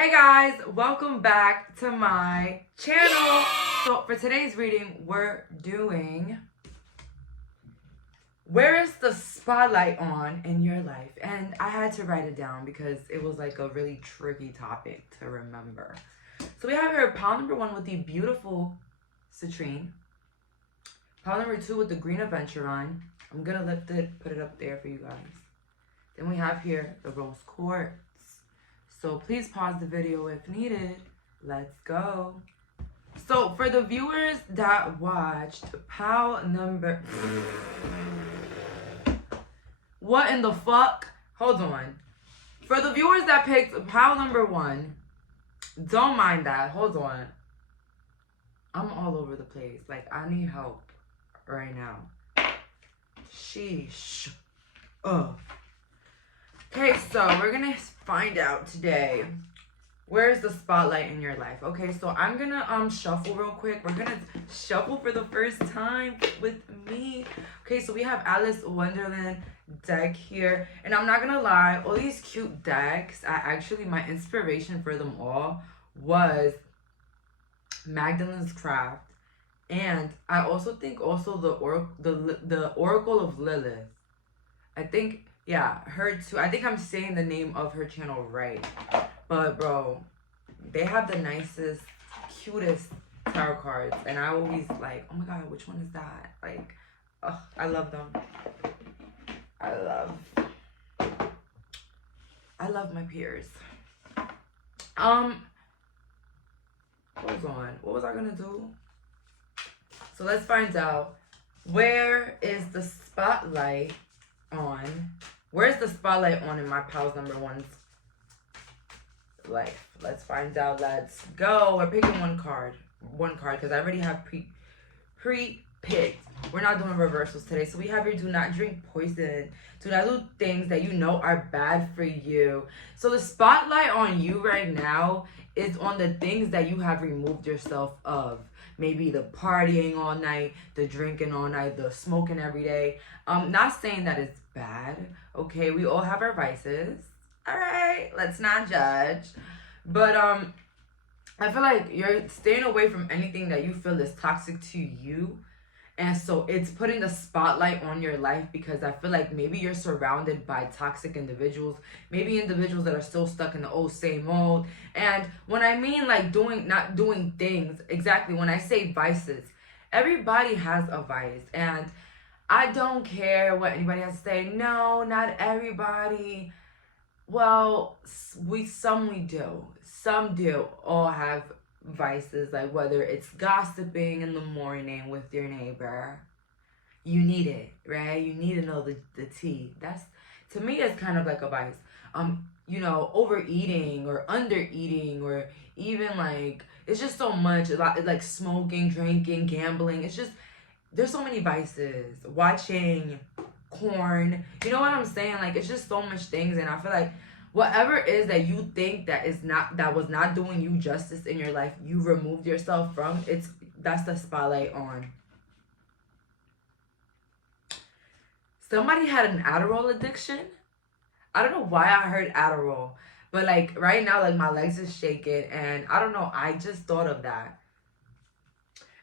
Hey guys, welcome back to my channel. So for today's reading, we're doing where is the spotlight on in your life? And I had to write it down because it was like a really tricky topic to remember. So we have here pile number 1 with the beautiful citrine. Pile number 2 with the green aventurine. I'm gonna lift it, put it up there for you guys. Then we have here the rose quartz. So please pause the video if needed. Let's go. So for the viewers that watched pile number... What in the fuck? Hold on. For the viewers that picked pile number 1, don't mind that. Hold on. I'm all over the place. Like, I need help right now. Sheesh. Oh. Okay, so we're gonna find out today where's the spotlight in your life. Okay, so I'm gonna shuffle real quick. We're gonna shuffle for the first time with me. Okay, so we have Alice Wonderland deck here, and I'm not gonna lie, all these cute decks, my inspiration for them all was Magdalene's Craft, and I also think the Oracle of Lilith. I think, yeah, her too. I think I'm saying the name of her channel right. But bro, they have the nicest, cutest tarot cards. And I always like, oh my god, which one is that? Like, I love them. I love my peers. Hold on. What was I gonna do? So let's find out, where is the spotlight on? Where's the spotlight on in my pals number 1's life? Let's find out. Let's go. We're picking one card because I already have pre-picked. We're not doing reversals today. So we have here, do not drink poison. Do not do things that you know are bad for you. So the spotlight on you right now is on the things that you have removed yourself of. Maybe the partying all night, the drinking all night, the smoking every day. Not saying that it's bad, okay? We all have our vices, all right? Let's not judge. But I feel like you're staying away from anything that you feel is toxic to you. And so it's putting the spotlight on your life because I feel like maybe you're surrounded by toxic individuals, maybe individuals that are still stuck in the old same old. And when I mean like not doing things, exactly, when I say vices, everybody has a vice. And I don't care what anybody has to say. No, not everybody. Well, some do. Some do all have vices, like whether it's gossiping in the morning with your neighbor. You need it, right? You need to know the tea. That's, to me, it's kind of like a vice. You know, overeating or undereating, or even like, it's just so much, like smoking, drinking, gambling. It's just, there's so many vices. Watching porn, you know what I'm saying? Like, it's just so much things. And I feel like whatever it is that you think that was not doing you justice in your life, you removed yourself from, that's the spotlight on. Somebody had an Adderall addiction. I don't know why I heard Adderall, but like right now, like my legs is shaking, and I don't know, I just thought of that.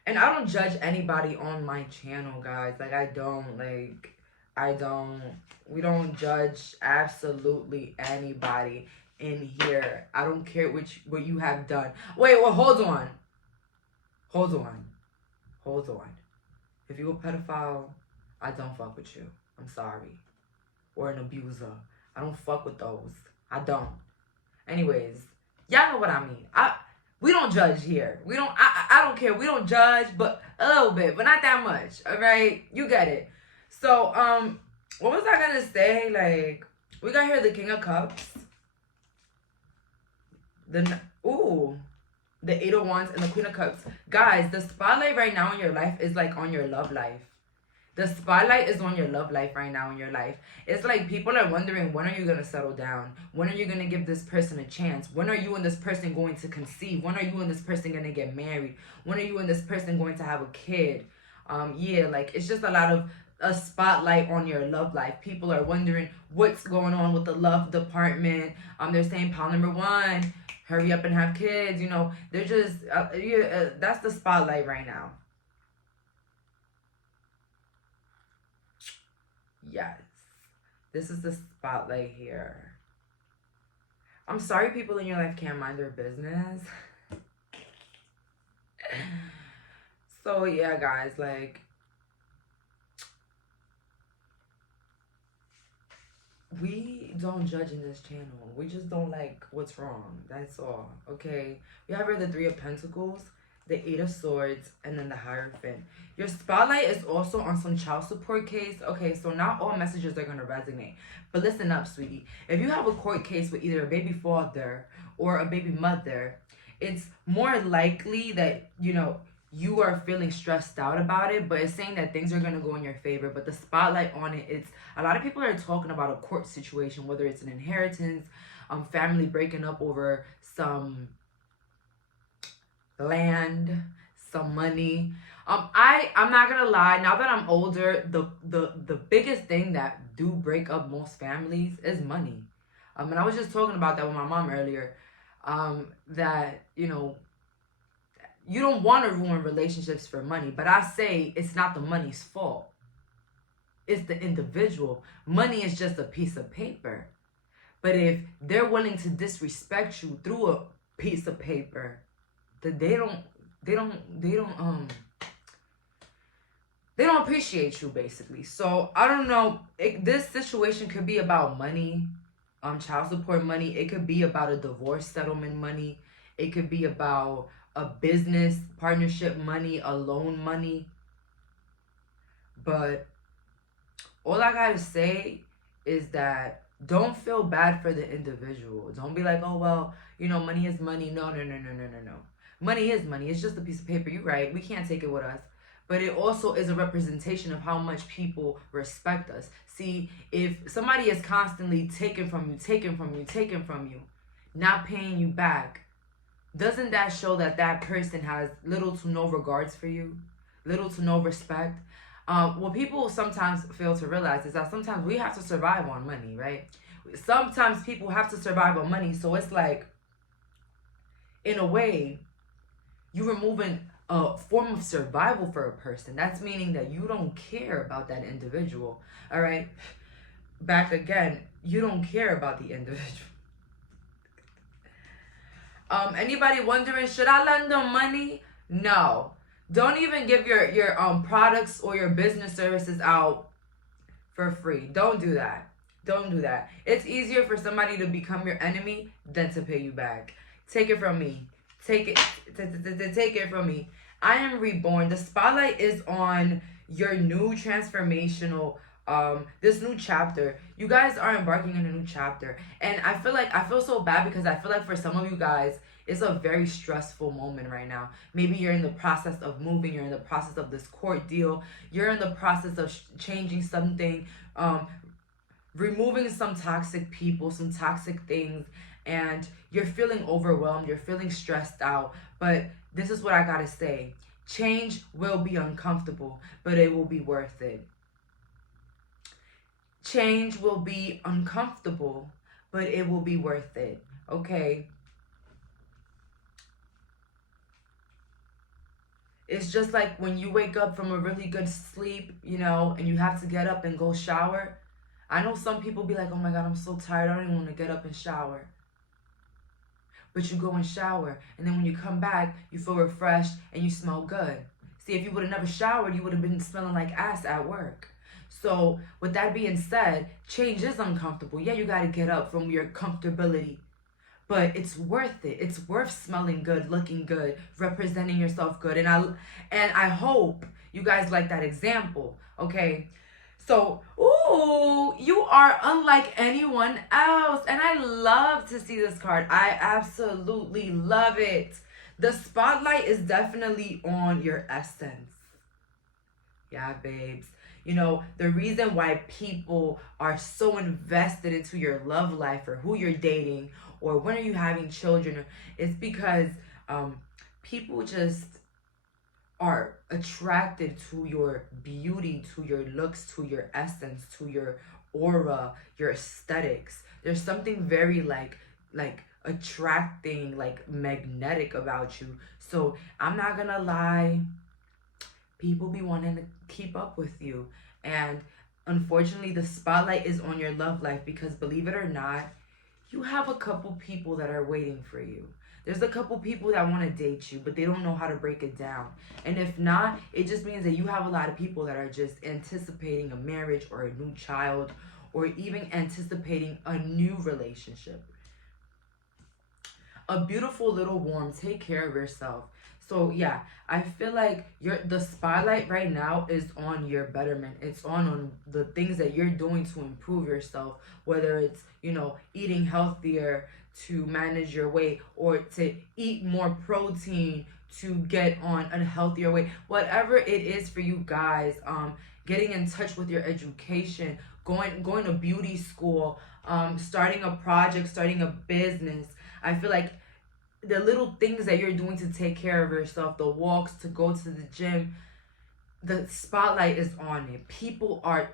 And I don't judge anybody on my channel, guys. Like, we don't judge absolutely anybody in here. I don't care what you have done. Wait, well, hold on. If you're a pedophile, I don't fuck with you. I'm sorry. Or an abuser. I don't fuck with those. I don't. Anyways, y'all know what I mean. We don't judge here. I don't care. We don't judge, but a little bit, but not that much. All right? You get it. So, what was I gonna say? Like, we got here the King of Cups. The Eight of Wands and the Queen of Cups. Guys, the spotlight right now in your life is like on your love life. The spotlight is on your love life right now in your life. It's like people are wondering, when are you going to settle down? When are you going to give this person a chance? When are you and this person going to conceive? When are you and this person going to get married? When are you and this person going to have a kid? Yeah, like, it's just a lot of a spotlight on your love life. People are wondering what's going on with the love department. They're saying pile number 1, hurry up and have kids. You know, they're just that's the spotlight right now. Yes, this is the spotlight here. I'm sorry people in your life can't mind their business. So yeah, guys, like, we don't judge in this channel. We just don't like what's wrong. That's all. Okay. We have here the 3 of Pentacles, the 8 of Swords, and then the Hierophant. Your spotlight is also on some child support case. Okay, so not all messages are going to resonate. But listen up, sweetie. If you have a court case with either a baby father or a baby mother, it's more likely that, you know, you are feeling stressed out about it, but it's saying that things are going to go in your favor. But the spotlight on it, it's a lot of people are talking about a court situation, whether it's an inheritance, family breaking up over some land, some money. I'm not gonna lie, now that I'm older, the biggest thing that do break up most families is money. And I was just talking about that with my mom earlier, that, you know, you don't want to ruin relationships for money, but I say it's not the money's fault. It's the individual. Money is just a piece of paper. But if they're willing to disrespect you through a piece of paper, then they don't appreciate you, basically. So I don't know. This situation could be about money, child support money. It could be about a divorce settlement money. It could be about a business partnership money, a loan money. But all I gotta say is that don't feel bad for the individual. Don't be like, oh, well, you know, money is money. No. Money is money. It's just a piece of paper. You're right. We can't take it with us. But it also is a representation of how much people respect us. See, if somebody is constantly taking from you, not paying you back, doesn't that show that that person has little to no regards for you? Little to no respect? What people sometimes fail to realize is that sometimes we have to survive on money, right? Sometimes people have to survive on money. So it's like, in a way, you're removing a form of survival for a person. That's meaning that you don't care about that individual. All right? Back again, you don't care about the individual. Anybody wondering, should I lend them money? No. Don't even give your products or your business services out for free. Don't do that. Don't do that. It's easier for somebody to become your enemy than to pay you back. Take it from me. Take it from me. I am reborn. The spotlight is on your new transformational, this new chapter. You guys are embarking on a new chapter. And I feel so bad because I feel like for some of you guys, it's a very stressful moment right now. Maybe you're in the process of moving. You're in the process of this court deal. You're in the process of changing something, removing some toxic people, some toxic things. And you're feeling overwhelmed. You're feeling stressed out. But this is what I gotta say. Change will be uncomfortable, but it will be worth it. Change will be uncomfortable, but it will be worth it. Okay? It's just like when you wake up from a really good sleep, you know, and you have to get up and go shower. I know some people be like, oh my God, I'm so tired. I don't even want to get up and shower. But you go and shower, and then when you come back, you feel refreshed and you smell good. See, if you would have never showered, you would have been smelling like ass at work. So with that being said, change is uncomfortable. Yeah, you got to get up from your comfortability. But it's worth it. It's worth smelling good, looking good, representing yourself good. And I hope you guys like that example, okay? So, ooh, you are unlike anyone else. And I love to see this card. I absolutely love it. The spotlight is definitely on your essence. Yeah, babes. You know, the reason why people are so invested into your love life or who you're dating or when are you having children is because people just are attracted to your beauty, to your looks, to your essence, to your aura, your aesthetics. There's something very like attracting, like magnetic about you. So I'm not gonna lie, people be wanting to keep up with you. And unfortunately, the spotlight is on your love life because, believe it or not, you have a couple people that are waiting for you. There's a couple people that want to date you, but they don't know how to break it down. And if not, it just means that you have a lot of people that are just anticipating a marriage or a new child, or even anticipating a new relationship. A beautiful little warm, take care of yourself. So yeah, I feel like the spotlight right now is on your betterment. It's on the things that you're doing to improve yourself, whether it's, eating healthier to manage your weight, or to eat more protein to get on a healthier weight. Whatever it is for you guys, getting in touch with your education, going to beauty school, starting a project, starting a business. I feel like the little things that you're doing to take care of yourself, the walks, to go to the gym, the spotlight is on it. People are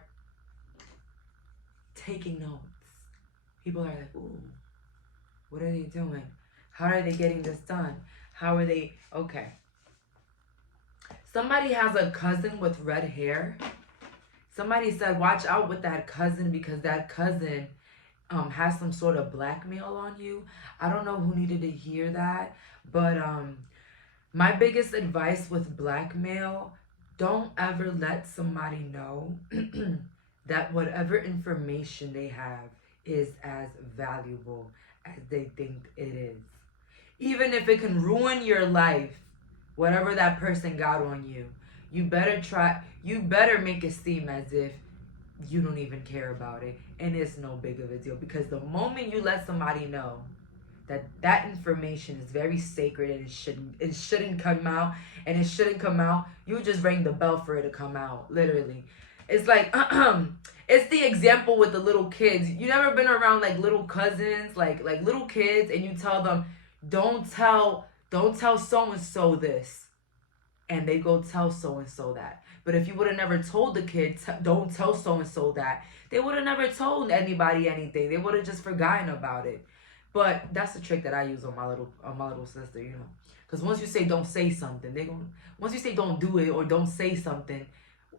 taking notes. People are like, ooh, what are they doing? How are they getting this done? How are they? Okay. Somebody has a cousin with red hair. Somebody said, watch out with that cousin, because that cousin has some sort of blackmail on you. I don't know who needed to hear that, but my biggest advice with blackmail, don't ever let somebody know that whatever information they have is as valuable as they think it is. Even if it can ruin your life, whatever that person got on you, you better make it seem as if you don't even care about it and it's no big of a deal. Because the moment you let somebody know that information is very sacred and it shouldn't come out, you just ring the bell for it to come out, literally. It's like it's the example with the little kids. You never been around like little cousins, like little kids, and you tell them, don't tell so and so this, and they go tell so and so that. But if you would have never told the kid, don't tell so and so that, they would have never told anybody anything. They would have just forgotten about it. But that's the trick that I use on my little sister, Because once you say don't say something, once you say don't do it or don't say something,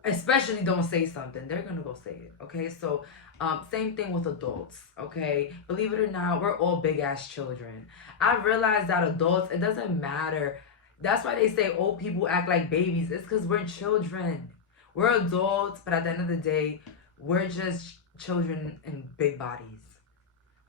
especially don't say something, they're gonna go say it. Okay, so same thing with adults. Okay, believe it or not, we're all big ass children. I realized that adults, it doesn't matter. That's why they say old people act like babies. It's because we're children. We're adults, but at the end of the day, we're just children in big bodies.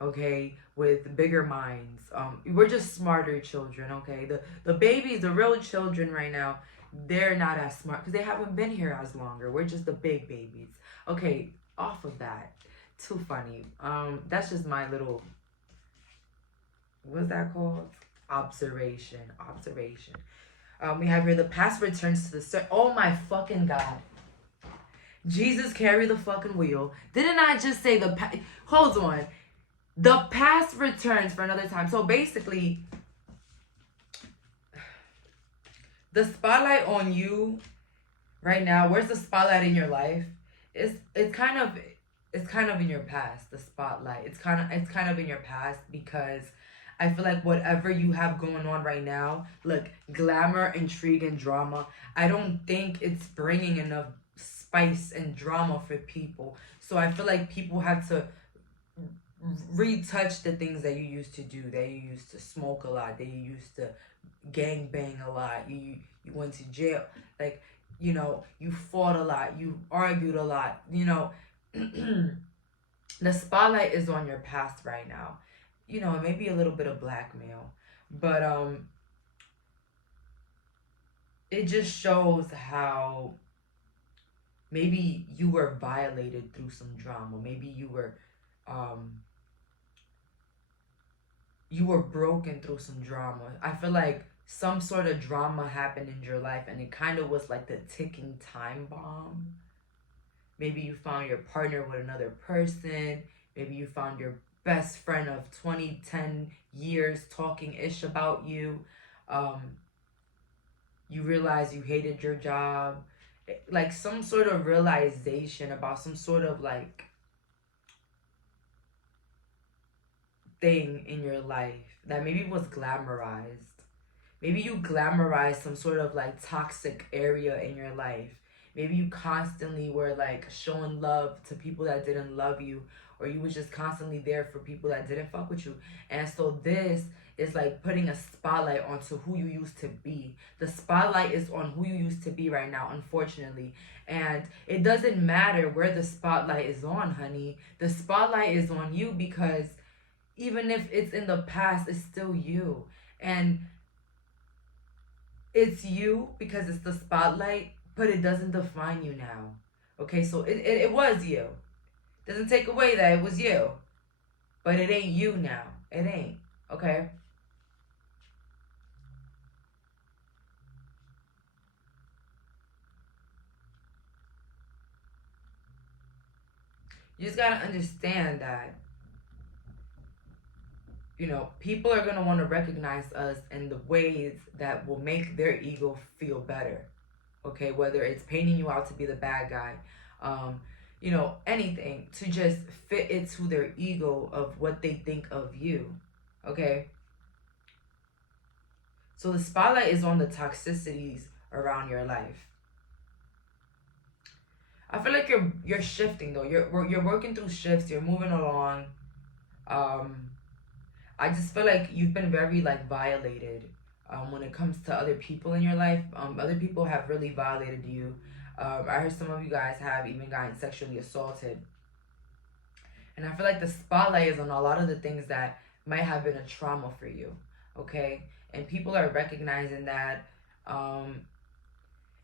Okay, with bigger minds. We're just smarter children. Okay, the babies, the real children right now, they're not as smart because they haven't been here as longer. We're just the big babies. Okay, off of that. Too funny. That's just my little, what's that called? Observation. We have here the past returns to the oh my fucking god. Jesus, carry the fucking wheel. Didn't I just say the past? Hold on. The past returns for another time. So basically, the spotlight on you right now, where's the spotlight in your life? It's kind of in your past, the spotlight. It's kind of in your past, because I feel like whatever you have going on right now, look, glamour, intrigue, and drama, I don't think it's bringing enough spice and drama for people. So I feel like people have to retouch the things that you used to do. That you used to smoke a lot, that you used to gang bang a lot, you went to jail, like, you fought a lot, you argued a lot, the spotlight is on your past right now. Maybe a little bit of blackmail, but it just shows how maybe you were violated through some drama. Maybe you were broken through some drama. I feel like some sort of drama happened in your life, and it kind of was like the ticking time bomb. Maybe you found your partner with another person. Maybe you found your best friend of 10 years talking ish about you. you realize you hated your job, like some sort of realization about some sort of like thing in your life that maybe was glamorized. Maybe you glamorized some sort of like toxic area in your life. Maybe you constantly were like showing love to people that didn't love you, or you was just constantly there for people that didn't fuck with you. And so this is like putting a spotlight onto who you used to be. The spotlight is on who you used to be right now, unfortunately. And it doesn't matter where the spotlight is on, honey. The spotlight is on you because even if it's in the past, it's still you. And it's you because it's the spotlight, but it doesn't define you now. Okay, so it was you. Doesn't take away that it was you. But it ain't you now. It ain't. Okay? You just gotta understand that, you know, people are gonna want to recognize us in the ways that will make their ego feel better. Okay, whether it's painting you out to be the bad guy, you know, anything to just fit into their ego of what they think of you. Okay, so the spotlight is on the toxicities around your life. I feel like you're shifting though. You're working through shifts. You're moving along. I just feel like you've been very like violated when it comes to other people in your life. Other people have really violated you. I heard some of you guys have even gotten sexually assaulted. And I feel like the spotlight is on a lot of the things that might have been a trauma for you. Okay? And people are recognizing that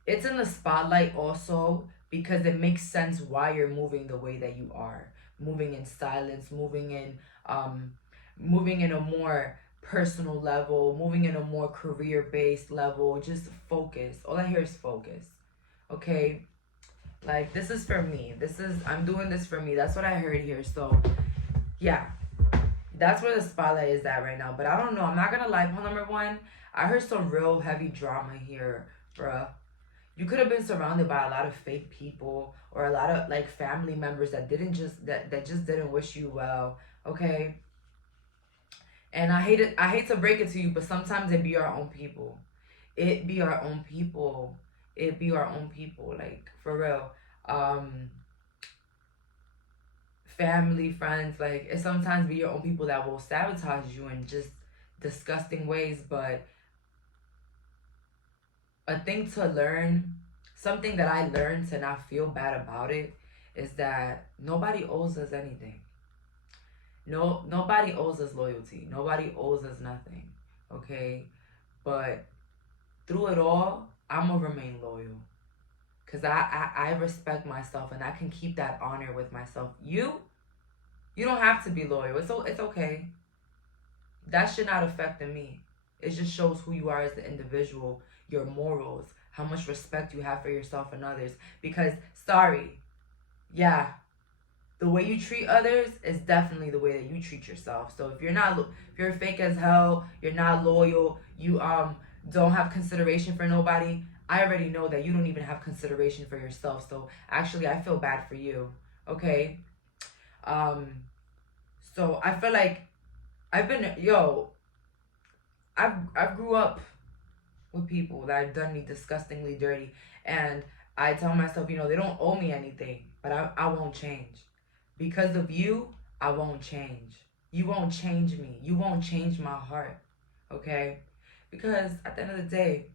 it's in the spotlight also because it makes sense why you're moving the way that you are. Moving in silence, moving in a more personal level, moving in a more career-based level, just focus. All I hear is focus. Okay? Like, this is for me. I'm doing this for me. That's what I heard here. So, yeah. That's where the spotlight is at right now. But I don't know. I'm not going to lie. Point number one, I heard some real heavy drama here, bruh. You could have been surrounded by a lot of fake people or a lot of, like, family members that just didn't wish you well. Okay? And I hate to break it to you, but sometimes it be our own people. It be our own people. It be our own people, like, for real. Family, friends, like, it sometimes be your own people that will sabotage you in just disgusting ways. But a thing to learn, something that I learned to not feel bad about it, is that nobody owes us anything. No, nobody owes us loyalty. Nobody owes us nothing. Okay? But through it all, I'm going to remain loyal. Because I respect myself and I can keep that honor with myself. You don't have to be loyal. It's okay. That should not affect me. It just shows who you are as the individual, your morals, how much respect you have for yourself and others. Because, sorry, yeah, the way you treat others is definitely the way that you treat yourself. So if you're fake as hell, you're not loyal, you don't have consideration for nobody, I already know that you don't even have consideration for yourself. So actually, I feel bad for you. Okay? So I feel like I've grew up with people that have done me disgustingly dirty, and I tell myself, they don't owe me anything, but I won't change. Because of you, I won't change. You won't change me. You won't change my heart. Okay? Because at the end of the day,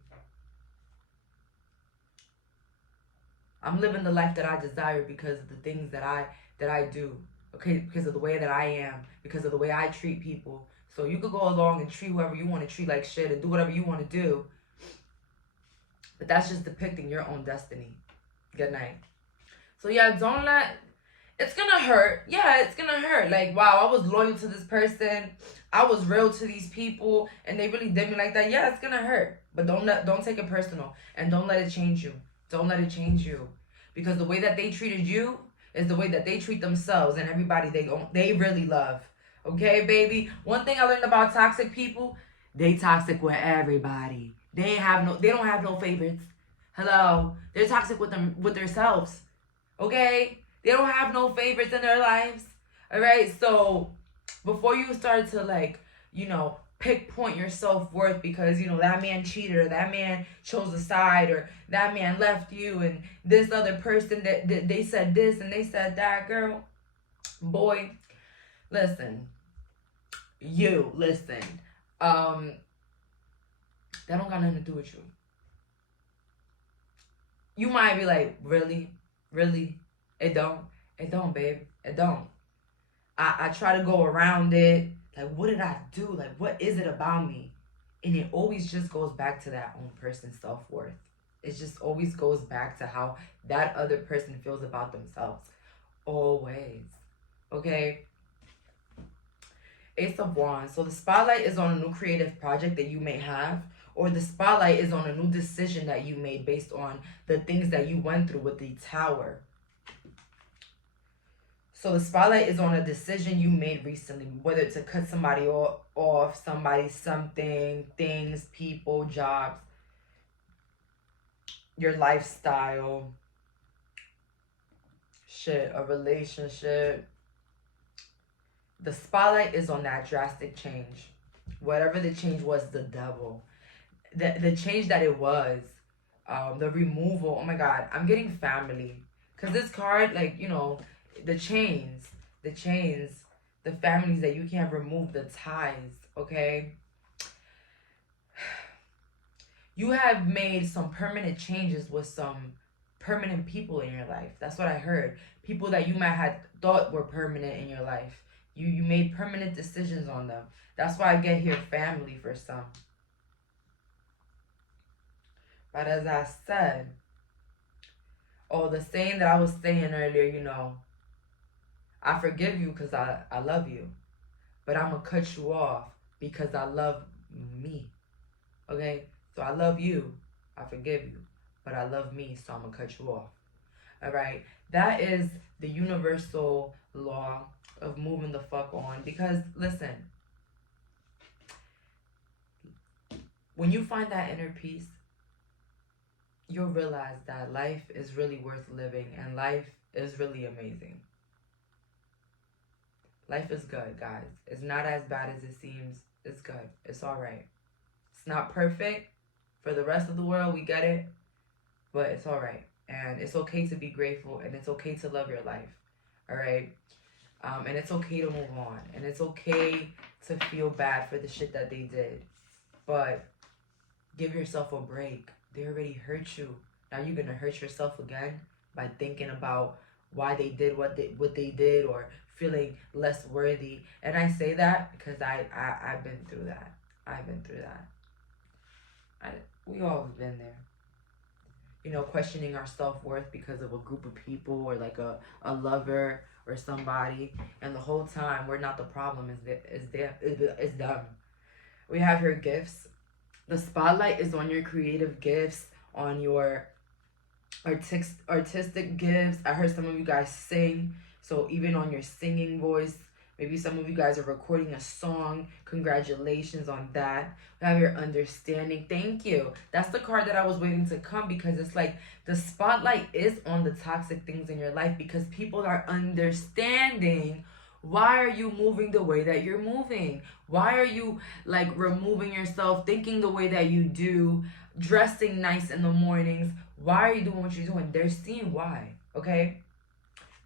I'm living the life that I desire because of the things that I do. Okay? Because of the way that I am. Because of the way I treat people. So you could go along and treat whoever you want to treat like shit and do whatever you want to do. But that's just depicting your own destiny. Good night. So yeah, don't let... It's gonna hurt. Yeah, it's gonna hurt. Like, wow, I was loyal to this person. I was real to these people, and they really did me like that. Yeah, it's gonna hurt. But don't take it personal, and don't let it change you. Don't let it change you, because the way that they treated you is the way that they treat themselves and everybody they really love. Okay, baby. One thing I learned about toxic people: they toxic with everybody. They don't have no favorites. Hello. They're toxic with themselves. Okay? They don't have no favorites in their lives. Alright? So before you start to like, point your self-worth because, that man cheated or that man chose a side or that man left you and this other person that they said this and they said that, girl, boy, listen. Listen. That don't got nothing to do with you. You might be like, really? Really? It don't, babe. It don't. I try to go around it. Like, what did I do? Like, what is it about me? And it always just goes back to that own person's self-worth. It just always goes back to how that other person feels about themselves. Always. Okay? Ace of Wands. So the spotlight is on a new creative project that you may have, or the spotlight is on a new decision that you made based on the things that you went through with the Tower. So the spotlight is on a decision you made recently, whether to cut somebody off, somebody, something, things, people, jobs, your lifestyle, a relationship. The spotlight is on that drastic change. Whatever the change was, the devil. The change that it was, the removal. Oh my God, I'm getting family. Because this card, like, the chains, the families that you can't remove, the ties, okay? You have made some permanent changes with some permanent people in your life. That's what I heard. People that you might have thought were permanent in your life. You made permanent decisions on them. That's why I get here family for some. But as I said, the saying that I was saying earlier, I forgive you because I love you. But I'm going to cut you off because I love me. Okay? So I love you. I forgive you. But I love me, so I'm going to cut you off. Alright? That is the universal law of moving the fuck on. Because, listen. When you find that inner peace, you'll realize that life is really worth living. And life is really amazing. Life is good, guys. It's not as bad as it seems. It's good. It's alright. It's not perfect. For the rest of the world, we get it. But it's alright. And it's okay to be grateful. And it's okay to love your life. Alright? And it's okay to move on. And it's okay to feel bad for the shit that they did. But give yourself a break. They already hurt you. Now you're going to hurt yourself again by thinking about why they did what they did or feeling less worthy. And I say that because I've been through that. I've been through that. We all have been there. Questioning our self-worth because of a group of people or like a lover or somebody. And the whole time, we're not the problem. It's them. We have your gifts. The spotlight is on your creative gifts, on your artistic gifts. I heard some of you guys sing. So even on your singing voice, maybe some of you guys are recording a song. Congratulations on that. We have your understanding. Thank you. That's the card that I was waiting to come because it's like the spotlight is on the toxic things in your life because people are understanding. Why are you moving the way that you're moving? Why are you like removing yourself, thinking the way that you do, dressing nice in the mornings? Why are you doing what you're doing? They're seeing why, okay?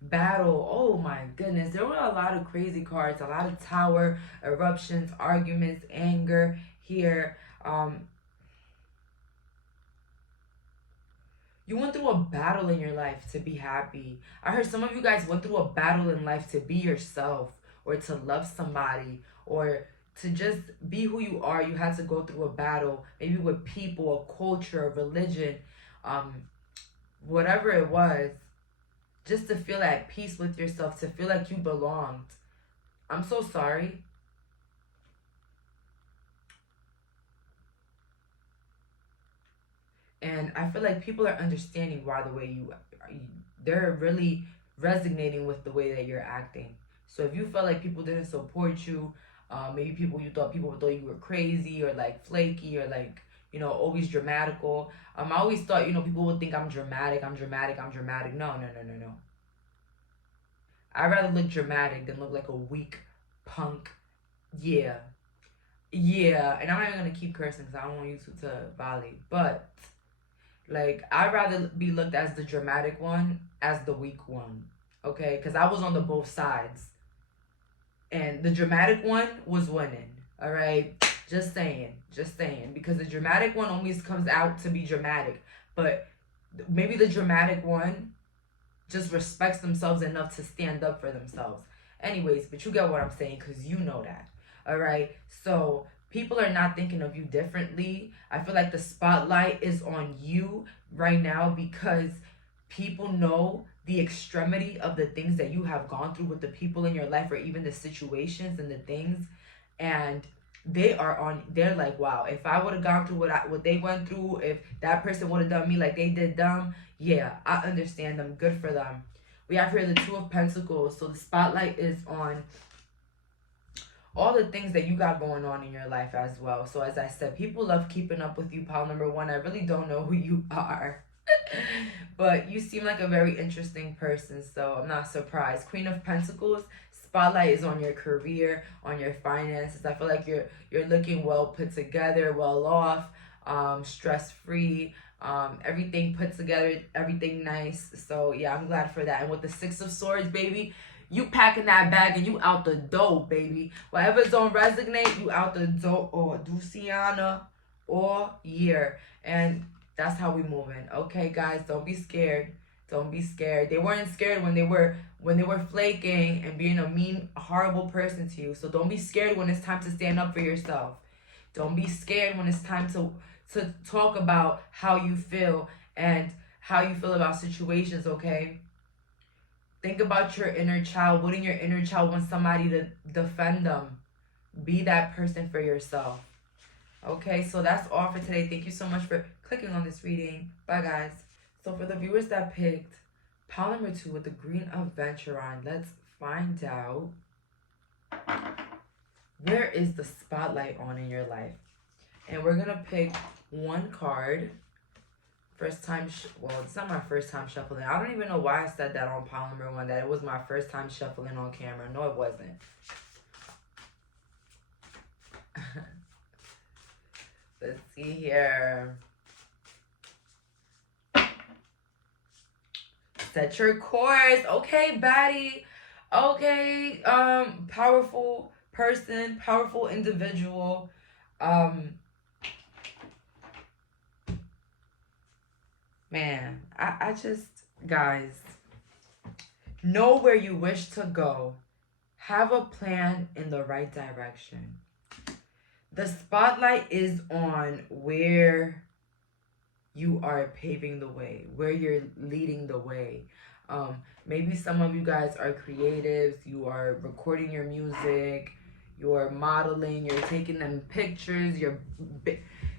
Battle. Oh my goodness. There were a lot of crazy cards, a lot of Tower, eruptions, arguments, anger here. You went through a battle in your life to be happy. I heard some of you guys went through a battle in life to be yourself or to love somebody or to just be who you are. You had to go through a battle, maybe with people, a culture, a religion, whatever it was. Just to feel at peace with yourself, to feel like you belonged. I'm so sorry. And I feel like people are understanding why they're really resonating with the way that you're acting. So if you felt like people didn't support you, maybe people thought you were crazy or like flaky or like, you know, always dramatical. I always thought, you know, people would think I'm dramatic. No, no, no, no, no. I'd rather look dramatic than look like a weak punk. Yeah. Yeah. And I'm not even going to keep cursing because I don't want you to violate. But, like, I'd rather be looked as the dramatic one as the weak one. Okay? Because I was on the both sides. And the dramatic one was winning. All right? Just saying. Just saying. Because the dramatic one always comes out to be dramatic. But maybe the dramatic one just respects themselves enough to stand up for themselves. Anyways, but you get what I'm saying because you know that. All right? So people are not thinking of you differently. I feel like the spotlight is on you right now because people know the extremity of the things that you have gone through with the people in your life, or even the situations and the things, and they're like, wow, if I would have gone through what they went through, if that person would have done me like they did them, yeah, I understand them. Good for them. We have here the Two of Pentacles. So the spotlight is on all the things that you got going on in your life as well. So as I said, people love keeping up with you. Pile number one, I really don't know who you are. But you seem like a very interesting person, so I'm not surprised. Queen of Pentacles, spotlight is on your career, on your finances. I feel like you're looking well put together, well off, stress-free, everything put together, everything nice. So yeah, I'm glad for that. And with the Six of Swords, baby, you packing that bag and you out the door, baby. Whatever's don't resonate, you out the door. Or Luciana or year. And that's how we moving. Okay, guys, don't be scared. Don't be scared. They weren't scared when they were flaking and being a mean, horrible person to you. So don't be scared when it's time to stand up for yourself. Don't be scared when it's time to talk about how you feel and how you feel about situations, okay? Think about your inner child. Wouldn't your inner child want somebody to defend them? Be that person for yourself. Okay, so that's all for today. Thank you so much for clicking on this reading. Bye, guys. So for the viewers that picked pile number 2 with the Green of Venturon, let's find out, where is the spotlight on in your life? And we're going to pick one card. First time, well, it's not my first time shuffling. I don't even know why I said that on pile number 1, that it was my first time shuffling on camera. No, it wasn't. Let's see here. Set your course. Okay, baddie. Okay, powerful person, powerful individual. Man, I just, guys, know where you wish to go. Have a plan in the right direction. The spotlight is on where you are paving the way, where you're leading the way. Maybe some of you guys are creatives. You are recording your music. You're modeling. You're taking them pictures. You're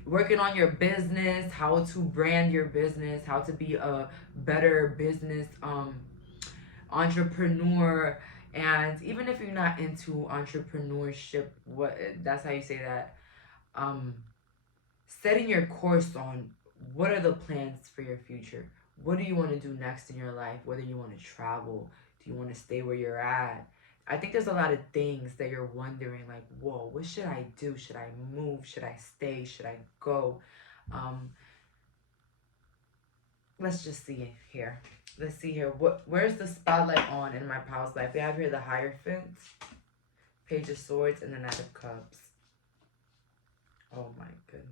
working on your business, how to brand your business, how to be a better business entrepreneur. And even if you're not into entrepreneurship, that's how you say that, setting your course on what are the plans for your future. What do you want to do next in your life? Whether you want to travel, do you want to stay where you're at? I think there's a lot of things that you're wondering, like, whoa, what should I do? Should I move? Should I stay? Should I go? Let's just see here. Let's see here. Where's the spotlight on in my pal's life? We have here the Hierophant, Page of Swords, and the Knight of Cups. Oh my goodness.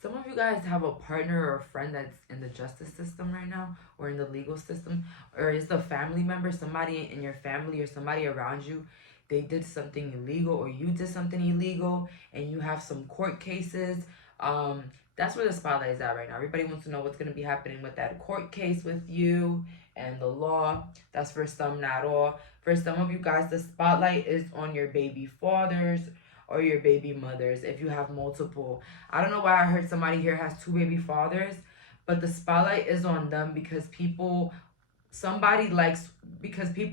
Some of you guys have a partner or a friend that's in the justice system right now, or in the legal system, or is a family member, somebody in your family or somebody around you, they did something illegal or you did something illegal and you have some court cases. That's where the spotlight is at right now. Everybody wants to know what's going to be happening with that court case with you and the law. That's for some, not all. For some of you guys, the spotlight is on your baby fathers or your baby mothers if you have multiple. I don't know why I heard somebody here has 2 baby fathers, but the spotlight is on them because people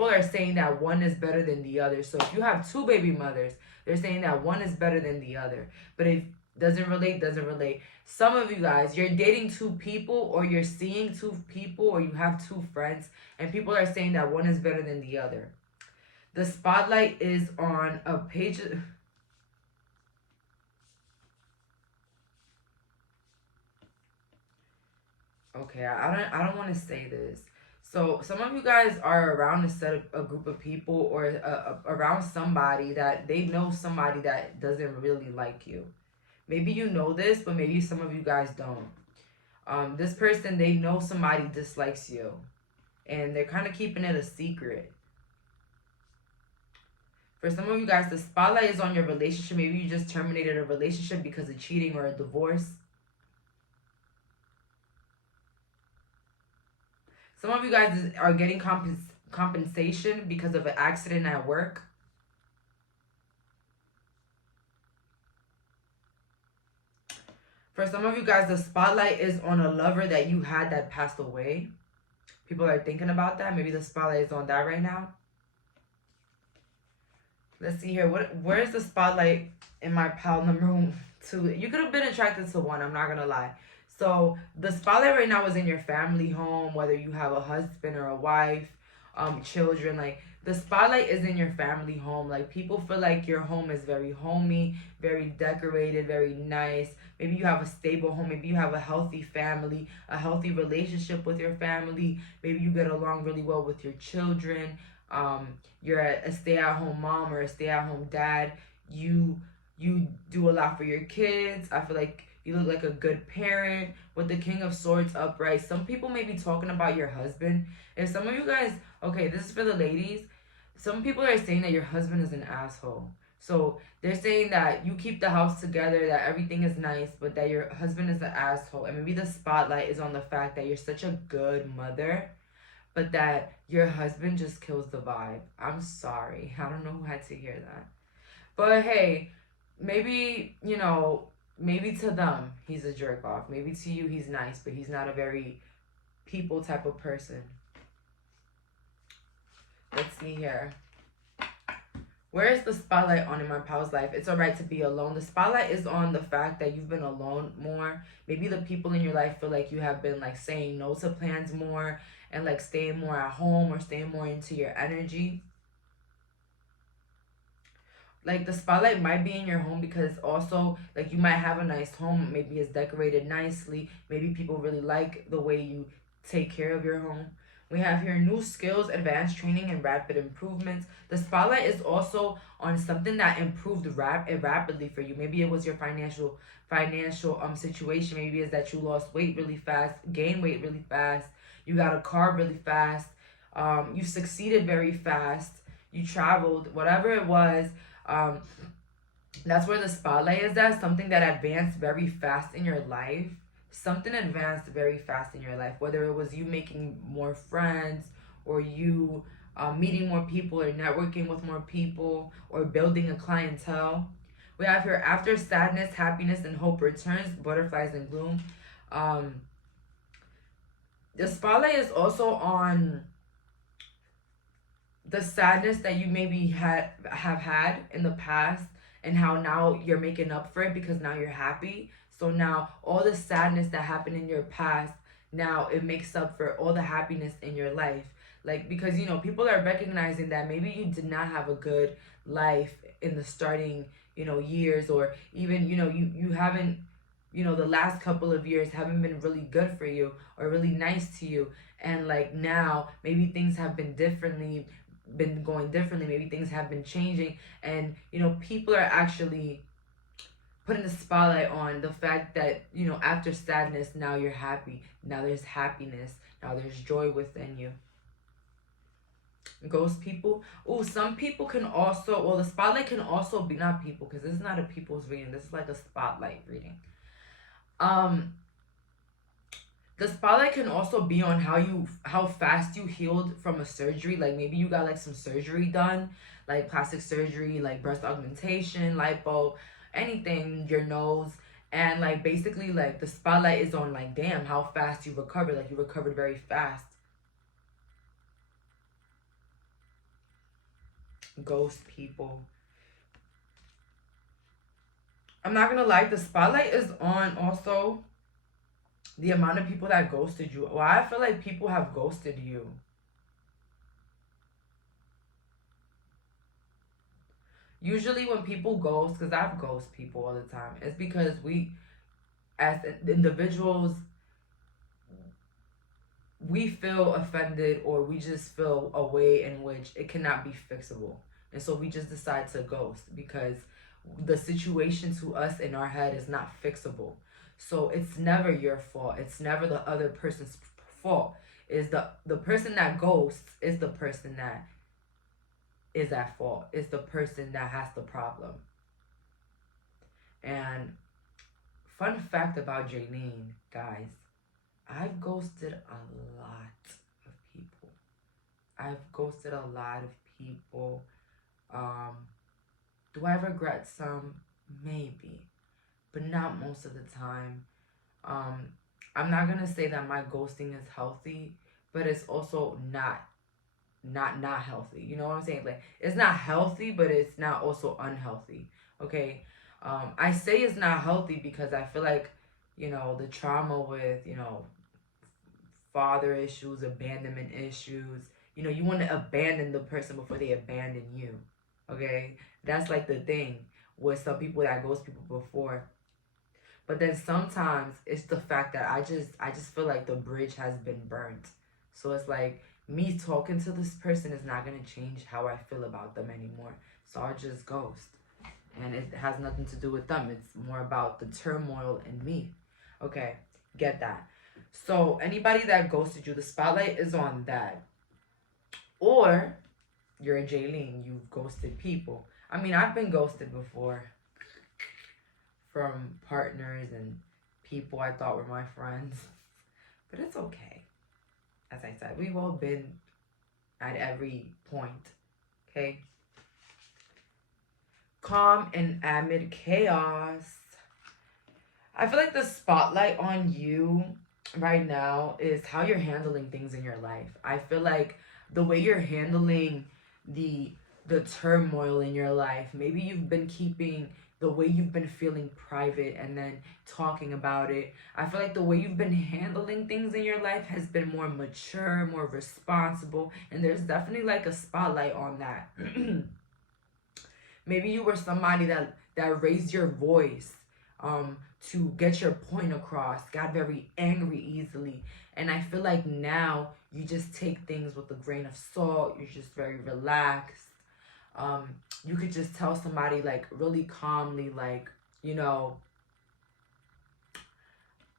are saying that one is better than the other. So if you have 2 baby mothers, they're saying that one is better than the other. But if Doesn't relate, doesn't relate. Some of you guys, you're dating two people, or you're seeing two people, or you have two friends, and people are saying that one is better than the other. The spotlight is on a page. Okay, I don't want to say this. So some of you guys are around a group of people, or around somebody that they know somebody that doesn't really like you. Maybe you know this, but maybe some of you guys don't. This person, they know somebody dislikes you, and they're kind of keeping it a secret. For some of you guys, the spotlight is on your relationship. Maybe you just terminated a relationship because of cheating or a divorce. Some of you guys are getting compensation because of an accident at work. For some of you guys, the spotlight is on a lover that you had that passed away. People are thinking about that. Maybe the spotlight is on that right now. Let's see here. Where's the spotlight in my pile number 2? You could have been attracted to one. I'm not going to lie. So the spotlight right now is in your family home, whether you have a husband or a wife, children. Like, the spotlight is in your family home. Like, people feel like your home is very homey, very decorated, very nice. Maybe you have a stable home. Maybe you have a healthy family, a healthy relationship with your family. Maybe you get along really well with your children. You're a stay-at-home mom or a stay-at-home dad. You do a lot for your kids. I feel like you look like a good parent with the King of Swords upright. Some people may be talking about your husband. If some of you guys, okay, this is for the ladies. Some people are saying that your husband is an asshole. So they're saying that you keep the house together, that everything is nice, but that your husband is an asshole. And maybe the spotlight is on the fact that you're such a good mother, but that your husband just kills the vibe. I'm sorry. I don't know who had to hear that. But hey, maybe, maybe to them, he's a jerk off. Maybe to you, he's nice, but he's not a very people type of person. Let's see here. Where is the spotlight on in my pal's life? It's alright to be alone. The spotlight is on the fact that you've been alone more. Maybe the people in your life feel like you have been like saying no to plans more, and like staying more at home or staying more into your energy. Like, the spotlight might be in your home because also, like, you might have a nice home. Maybe it's decorated nicely. Maybe people really like the way you take care of your home. We have here new skills, advanced training, and rapid improvements. The spotlight is also on something that improved rapidly for you. Maybe it was your financial situation. Maybe it's that you lost weight really fast, gained weight really fast. You got a car really fast. You succeeded very fast. You traveled. Whatever it was, that's where the spotlight is at. Something that advanced very fast in your life. Something advanced very fast in your life. Whether it was you making more friends, or you meeting more people, or networking with more people, or building a clientele. We have here, after sadness, happiness, and hope returns, butterflies and gloom. The spotlight is also on the sadness that you maybe have had in the past, and how now you're making up for it because now you're happy. So now all the sadness that happened in your past, now it makes up for all the happiness in your life. Like, because people are recognizing that maybe you did not have a good life in the starting years, or even you haven't, the last couple of years haven't been really good for you or really nice to you. And like, now maybe things have been going differently. Maybe things have been changing, and people are actually putting the spotlight on the fact that after sadness, now you're happy. Now there's happiness. Now there's joy within you. Ghost people. Oh, some people can also, well, the spotlight can also be, not people, because this is not a people's reading. This is like a spotlight reading. The spotlight can also be on how fast you healed from a surgery. Like, maybe you got like some surgery done, like plastic surgery, like breast augmentation, lipo, anything, your nose. And like, basically, like, the spotlight is on like, damn, how fast you recovered. Like, you recovered very fast. Ghost people. I'm not gonna lie, the spotlight is on also the amount of people that ghosted you. Why I feel like people have ghosted you. Usually when people ghost, because I've ghosted people all the time, it's because we, as individuals, we feel offended, or we just feel a way in which it cannot be fixable. And so we just decide to ghost because the situation to us in our head is not fixable. So it's never your fault. It's never the other person's fault. Is the person that ghosts is the person that is at fault. Is the person that has the problem. And fun fact about Jaylene, guys, I've ghosted a lot of people. I've ghosted a lot of people. Do I regret some? Maybe, but not most of the time. I'm not gonna say that my ghosting is healthy, but it's also not healthy. You know what I'm saying? Like, it's not healthy, but it's not also unhealthy. Okay. I say it's not healthy because I feel like, you know, the trauma with, you know, father issues, abandonment issues, you know, you want to abandon the person before they abandon you. Okay. That's like the thing with some people that ghost people before. But then sometimes it's the fact that I just feel like the bridge has been burnt. So it's like, me talking to this person is not going to change how I feel about them anymore. So I'll just ghost. And it has nothing to do with them. It's more about the turmoil in me. Okay, get that. So anybody that ghosted you, the spotlight is on that. Or you're a Jaylene, you've ghosted people. I mean, I've been ghosted before from partners and people I thought were my friends. But it's okay. As I said, we've all been at every point. Okay? Calm and amid chaos. I feel like the spotlight on you right now is how you're handling things in your life. I feel like the way you're handling the turmoil in your life, maybe you've been keeping the way you've been feeling private and then talking about it. I feel like the way you've been handling things in your life has been more mature, more responsible, and there's definitely like a spotlight on that. Maybe you were somebody that raised your voice to get your point across, got very angry easily. And I feel like now you just take things with a grain of salt. You're just very relaxed. You could just tell somebody like really calmly, like, you know,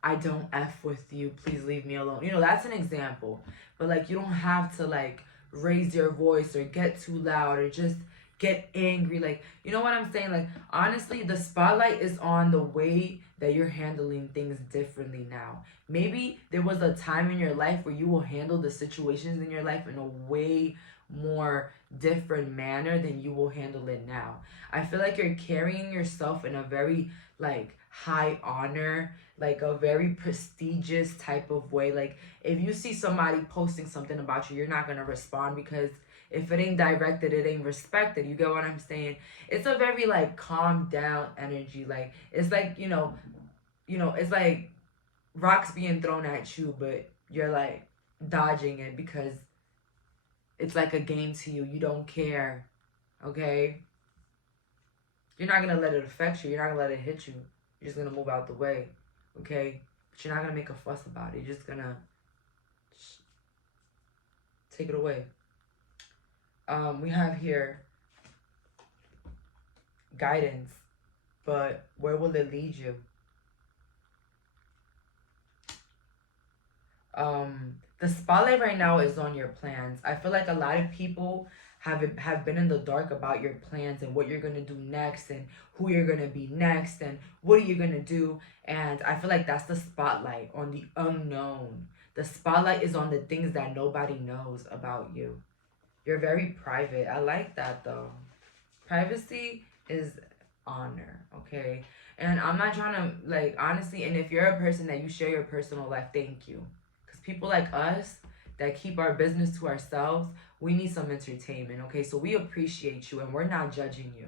I don't F with you, please leave me alone. You know, that's an example. But like, you don't have to like raise your voice or get too loud or just get angry. Like, you know what I'm saying? Like, honestly, the spotlight is on the way that you're handling things differently now. Maybe there was a time in your life where you will handle the situations in your life in a way more different manner than you will handle it now. I feel like you're carrying yourself in a very like high honor, like a very prestigious type of way. Like, if you see somebody posting something about you, you're not gonna respond because if it ain't directed, it ain't respected. You get what I'm saying? It's a very like calm down energy. Like, it's like, you know, it's like rocks being thrown at you, but you're like dodging it because it's like a game to you. You don't care. Okay? You're not gonna let it affect you. You're not gonna let it hit you. You're just gonna move out the way. Okay? But you're not gonna make a fuss about it. You're just gonna take it away. We have here guidance, but where will it lead you? The spotlight right now is on your plans. I feel like a lot of people have been in the dark about your plans and what you're gonna do next and who you're gonna be next and what are you gonna do. And I feel like that's the spotlight on the unknown. The spotlight is on the things that nobody knows about you. You're very private. I like that though. Privacy is honor, okay? And I'm not trying to, like, honestly, and if you're a person that you share your personal life, thank you. Because people like us that keep our business to ourselves, we need some entertainment, okay? So we appreciate you and we're not judging you.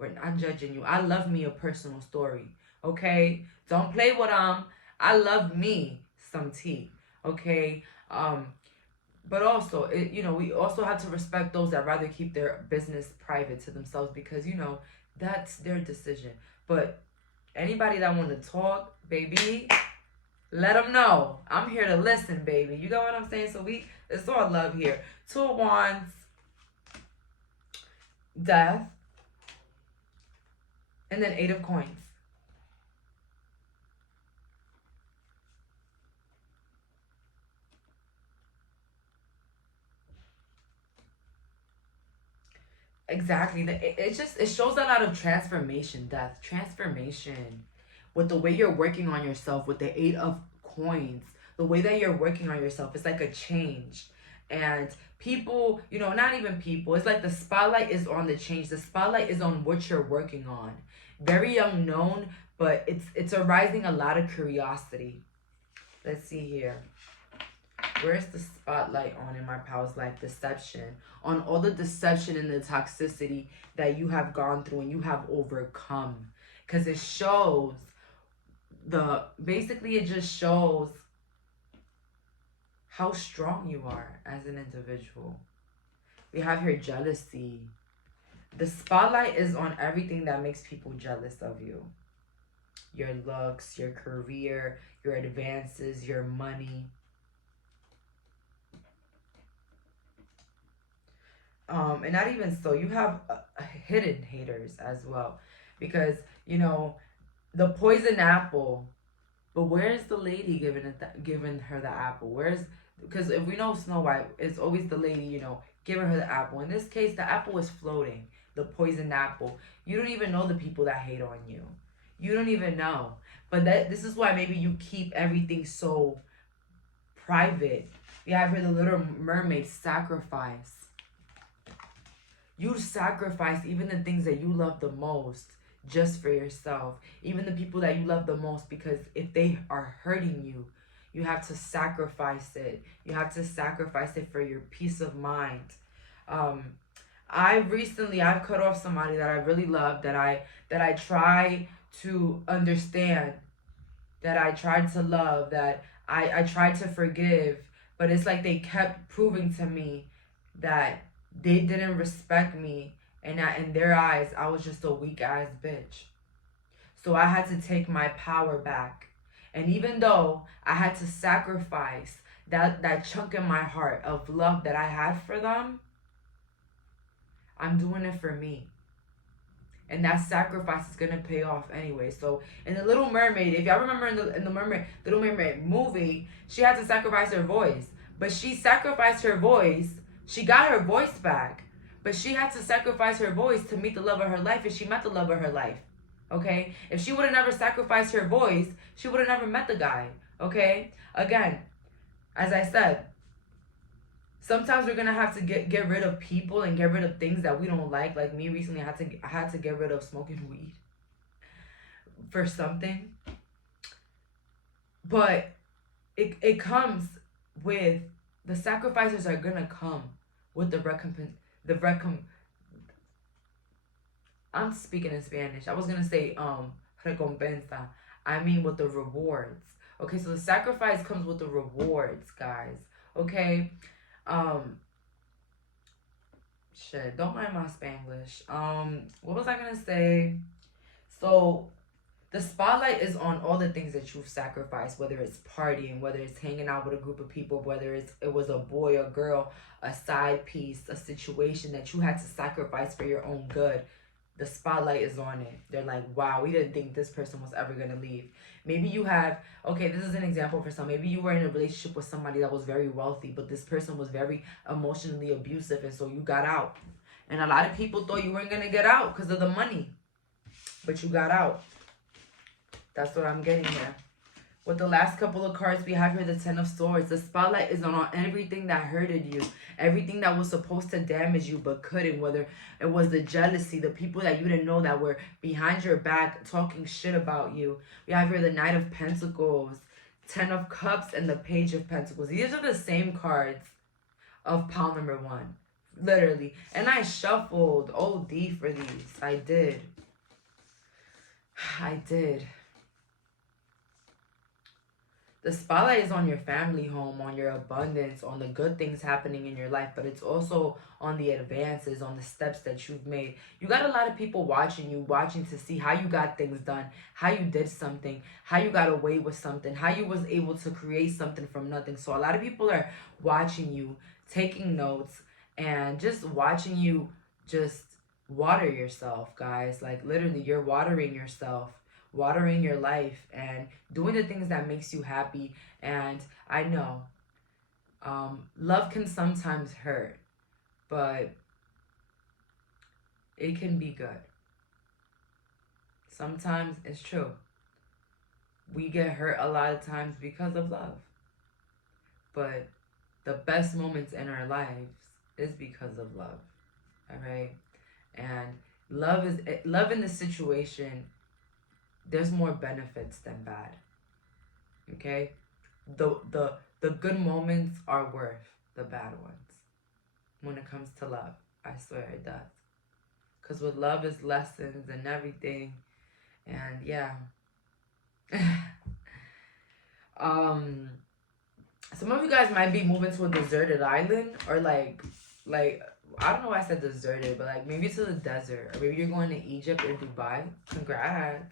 We're not judging you. I love me a personal story. Okay? Don't play with I love me some tea. Okay? But also, we also have to respect those that rather keep their business private to themselves because, that's their decision. But anybody that want to talk, baby, let them know. I'm here to listen, baby. You got what I'm saying? So it's all love here. Two of Wands, Death, and then Eight of Coins. Exactly. It shows a lot of transformation, Death. Transformation. With the way you're working on yourself, with the Eight of Coins, the way that you're working on yourself, it's like a change. And people, not even people, it's like the spotlight is on the change. The spotlight is on what you're working on. Very unknown, but it's arising a lot of curiosity. Let's see here. Where's the spotlight on in my pal's life? Deception. On all the deception and the toxicity that you have gone through and you have overcome. Because it shows basically it just shows how strong you are as an individual. We have here jealousy. The spotlight is on everything that makes people jealous of you. Your looks, your career, your advances, your money. And not even so, you have hidden haters as well. Because, the poison apple, but where's the lady giving her the apple? Because if we know Snow White, it's always the lady, giving her the apple. In this case, the apple is floating, the poisoned apple. You don't even know the people that hate on you. You don't even know. But this is why maybe you keep everything so private. We have here the Little Mermaid, sacrifice. You sacrifice even the things that you love the most just for yourself. Even the people that you love the most, because if they are hurting you, you have to sacrifice it. You have to sacrifice it for your peace of mind. I've cut off somebody that I really love, that I try to understand, that I tried to love, that I tried to forgive, but it's like they kept proving to me that they didn't respect me, and in their eyes, I was just a weak-ass bitch. So I had to take my power back. And even though I had to sacrifice that chunk in my heart of love that I had for them, I'm doing it for me. And that sacrifice is going to pay off anyway. So in The Little Mermaid, if y'all remember in the Little Mermaid movie, she had to sacrifice her voice. But she sacrificed her voice. She got her voice back, but she had to sacrifice her voice to meet the love of her life, and she met the love of her life, okay? If she would have never sacrificed her voice, she would have never met the guy, okay? Again, as I said, sometimes we're going to have to get rid of people and get rid of things that we don't like. Like me recently, I had to get rid of smoking weed for something. But it comes with, the sacrifices are going to come with the recompense, I'm speaking in Spanish. I was gonna say recompensa. I mean with the rewards. Okay, so the sacrifice comes with the rewards, guys. Okay. Shit, don't mind my Spanglish. What was I gonna say? So the spotlight is on all the things that you've sacrificed, whether it's partying, whether it's hanging out with a group of people, whether it was a boy or girl, a side piece, a situation that you had to sacrifice for your own good. The spotlight is on it. They're like, wow, we didn't think this person was ever going to leave. Maybe you have, okay, this is an example for some. Maybe you were in a relationship with somebody that was very wealthy, but this person was very emotionally abusive, and so you got out. And a lot of people thought you weren't going to get out because of the money, but you got out. That's what I'm getting here. With the last couple of cards, we have here the Ten of Swords. The spotlight is on everything that hurted you. Everything that was supposed to damage you but couldn't. Whether it was the jealousy, the people that you didn't know that were behind your back talking shit about you. We have here the Knight of Pentacles, Ten of Cups, and the Page of Pentacles. These are the same cards of pile number 1. Literally. And I shuffled OD for these. I did. I did. The spotlight is on your family home, on your abundance, on the good things happening in your life, but it's also on the advances, on the steps that you've made. You got a lot of people watching you, watching to see how you got things done, how you did something, how you got away with something, how you was able to create something from nothing. So a lot of people are watching you, taking notes, and just watching you just water yourself, guys. Like, literally, you're watering yourself, watering your life, and doing the things that makes you happy. And I know love can sometimes hurt, but it can be good. Sometimes it's true. We get hurt a lot of times because of love, but the best moments in our lives is because of love. All right. And love in this situation, there's more benefits than bad. Okay? The good moments are worth the bad ones when it comes to love. I swear it does. Because with love is lessons and everything. And yeah. Some of you guys might be moving to a deserted island, or like I don't know why I said deserted, but like maybe to the desert, or maybe you're going to Egypt or Dubai. Congrats.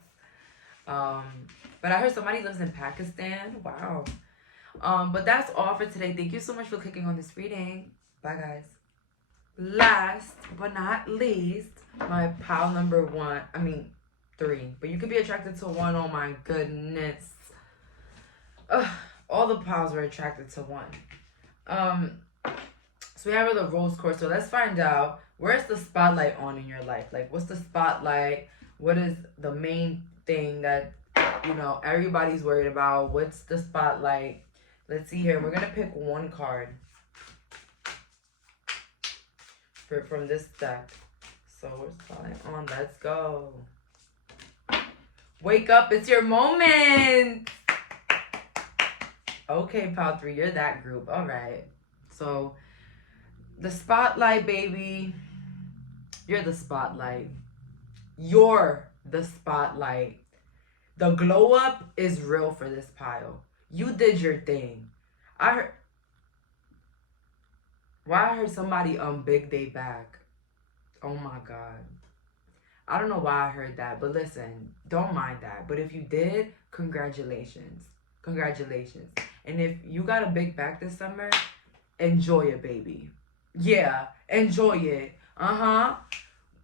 But I heard somebody lives in Pakistan. Wow. But that's all for today. Thank you so much for clicking on this reading. Bye, guys. Last but not least, my pile number 3. But you could be attracted to 1. Oh my goodness. All the piles were attracted to 1. So we have the rose quartz. So let's find out, where's the spotlight on in your life? Like, what's the spotlight? What is the main thing that, everybody's worried about? What's the spotlight? Let's see here. We're going to pick 1 card from this deck. So where's the spotlight on? Let's go. Wake up. It's your moment. Okay, pile 3. You're that group. All right. So the spotlight, baby. You're the spotlight. You're the spotlight. The glow up is real for this pile. You did your thing. I heard somebody big day back. Oh my God. I don't know why I heard that, but listen, don't mind that. But if you did, congratulations. Congratulations. And if you got a big back this summer, enjoy it, baby. Yeah, enjoy it.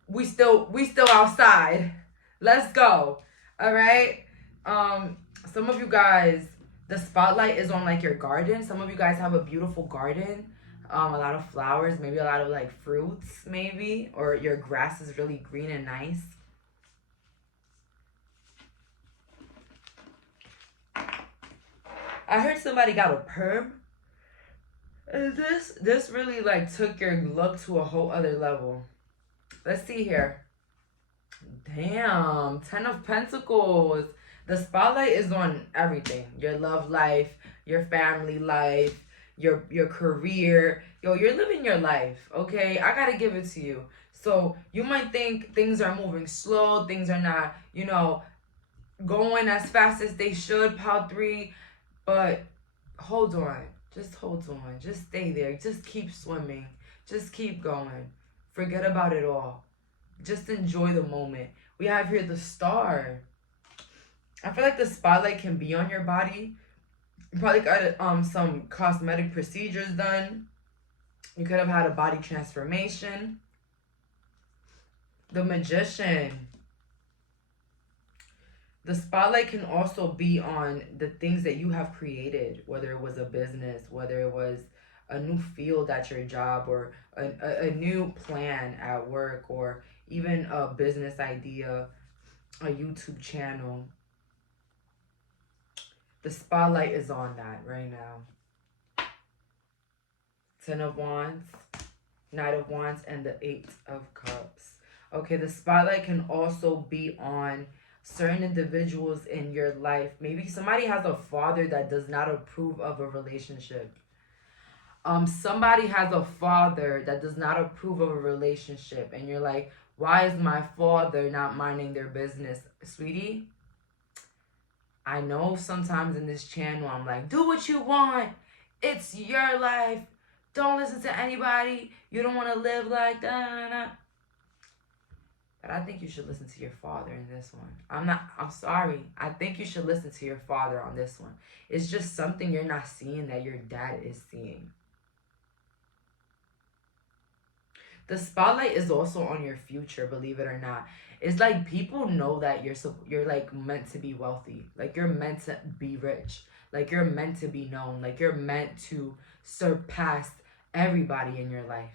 We still outside. Let's go. All right. Some of you guys, the spotlight is on like your garden. Some of you guys have a beautiful garden. A lot of flowers, maybe a lot of like fruits, maybe, or your grass is really green and nice. I heard somebody got a perm. And this really like took your look to a whole other level. Let's see here. Damn, 10 of Pentacles. The spotlight is on everything. Your love life, your family life, your career. Yo, you're living your life, okay? I gotta give it to you. So you might think things are moving slow, things are not, going as fast as they should, pile 3. But hold on. Just hold on. Just stay there. Just keep swimming. Just keep going. Forget about it all. Just enjoy the moment. We have here the Star. I feel like the spotlight can be on your body. You probably got some cosmetic procedures done. You could have had a body transformation. The Magician. The spotlight can also be on the things that you have created, whether it was a business, whether it was a new field at your job, or a new plan at work, or even a business idea, a YouTube channel. The spotlight is on that right now. 10 of Wands, Knight of Wands, and the 8 of Cups. Okay, the spotlight can also be on certain individuals in your life. Maybe somebody has a father that does not approve of a relationship. Somebody has a father that does not approve of a relationship, and you're like, why is my father not minding their business? Sweetie, I know sometimes in this channel I'm like, do what you want. It's your life. Don't listen to anybody. You don't want to live like that. But I think you should listen to your father in this one. I'm sorry. I think you should listen to your father on this one. It's just something you're not seeing that your dad is seeing. The spotlight is also on your future, believe it or not. It's like people know that you're like meant to be wealthy. Like you're meant to be rich. Like you're meant to be known. Like you're meant to surpass everybody in your life.